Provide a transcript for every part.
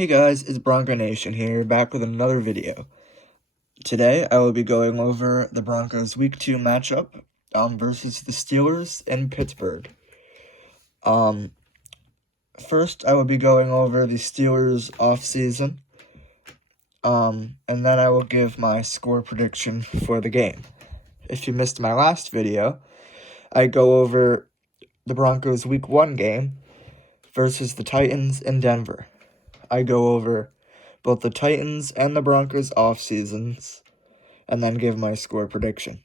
Hey guys, it's Bronco Nation here, back with another video. Today, I will be going over the Broncos Week 2 matchup versus the Steelers in Pittsburgh. First, I will be going over the Steelers offseason, and then I will give my score prediction for the game. If you missed my last video, I go over the Broncos Week 1 game versus the Titans in Denver. I go over both the Titans and the Broncos off-seasons, and then give my score prediction.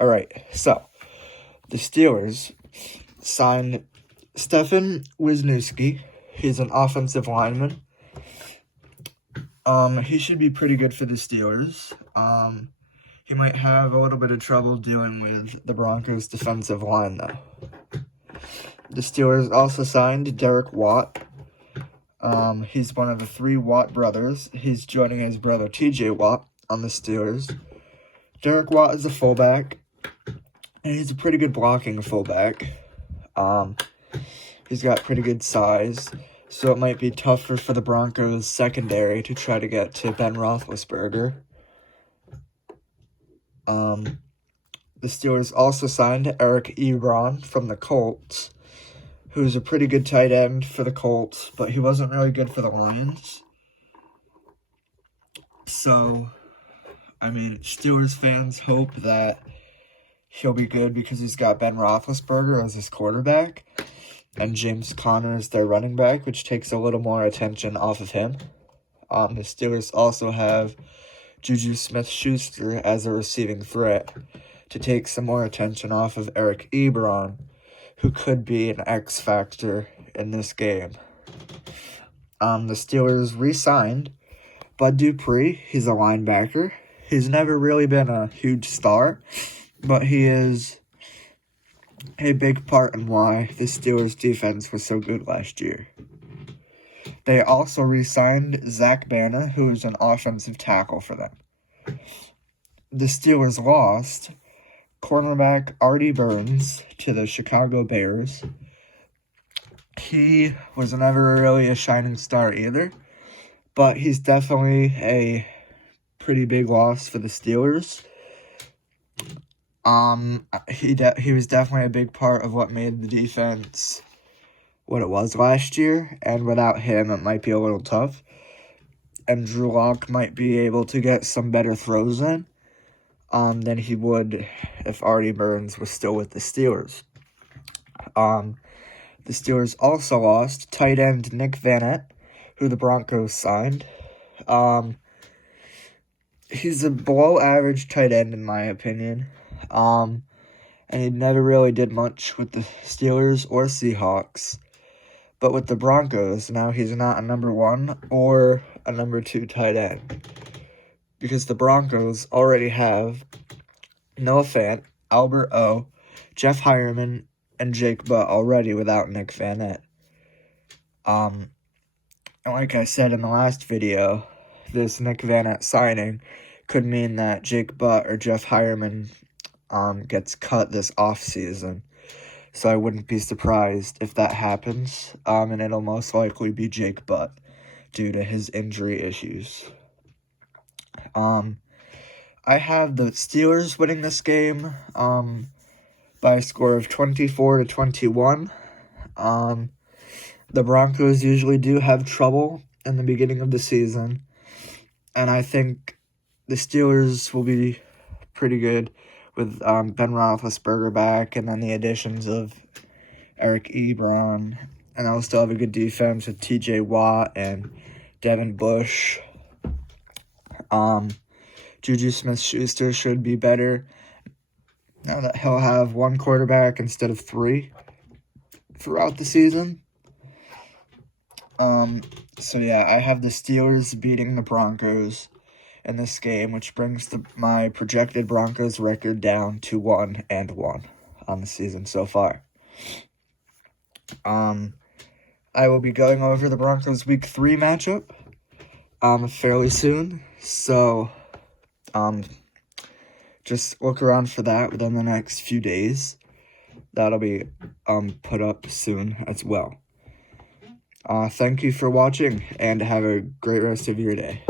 Alright, so, the Steelers signed Stefan Wisniewski. He's an offensive lineman. He should be pretty good for the Steelers. He might have a little bit of trouble dealing with the Broncos' defensive line, though. The Steelers also signed Derek Watt. He's one of the 3 Watt brothers. He's joining his brother TJ Watt on the Steelers. Derek Watt is a fullback, and he's a pretty good blocking fullback. He's got pretty good size, so it might be tougher for the Broncos secondary to try to get to Ben Roethlisberger. The Steelers also signed Eric Ebron from the Colts, who's a pretty good tight end for the Colts, but he wasn't really good for the Lions. So, Steelers fans hope that he'll be good because he's got Ben Roethlisberger as his quarterback, and James Conner is their running back, which takes a little more attention off of him. The Steelers also have Juju Smith-Schuster as a receiving threat to take some more attention off of Eric Ebron, who could be an X factor in this game. The Steelers re-signed Bud Dupree. He's a linebacker. He's never really been a huge star, but he is a big part in why the Steelers' defense was so good last year. They also re-signed Zach Banna, who is an offensive tackle for them. The Steelers lost cornerback Artie Burns to the Chicago Bears. He was never really a shining star either, but he's definitely a pretty big loss for the Steelers. He was definitely a big part of what made the defense what it was last year, and without him, it might be a little tough. And Drew Lock might be able to get some better throws in than he would if Artie Burns was still with the Steelers. The Steelers also lost tight end Nick Vannett, who the Broncos signed. He's a below-average tight end, in my opinion. And he never really did much with the Steelers or Seahawks. But with the Broncos, now he's not a number 1 or a number 2 tight end, because the Broncos already have Noah Fant, Albert O, Jeff Hireman, and Jake Butt already without Nick Vannett. And like I said in the last video, this Nick Vannett signing could mean that Jake Butt or Jeff Hireman gets cut this offseason. So I wouldn't be surprised if that happens, and it'll most likely be Jake Butt due to his injury issues. I have the Steelers winning this game by a score of 24-21. The Broncos usually do have trouble in the beginning of the season, and I think the Steelers will be pretty good with Ben Roethlisberger back, and then the additions of Eric Ebron, and they'll still have a good defense with TJ Watt and Devin Bush. Juju Smith-Schuster should be better now that he'll have 1 quarterback instead of 3 throughout the season. So yeah, I have the Steelers beating the Broncos in this game, which brings my projected Broncos record down to 1-1 on the season so far. I will be going over the Broncos Week 3 matchup fairly soon, so just look around for that within the next few days. That'll be put up soon as well. Thank you for watching, and have a great rest of your day.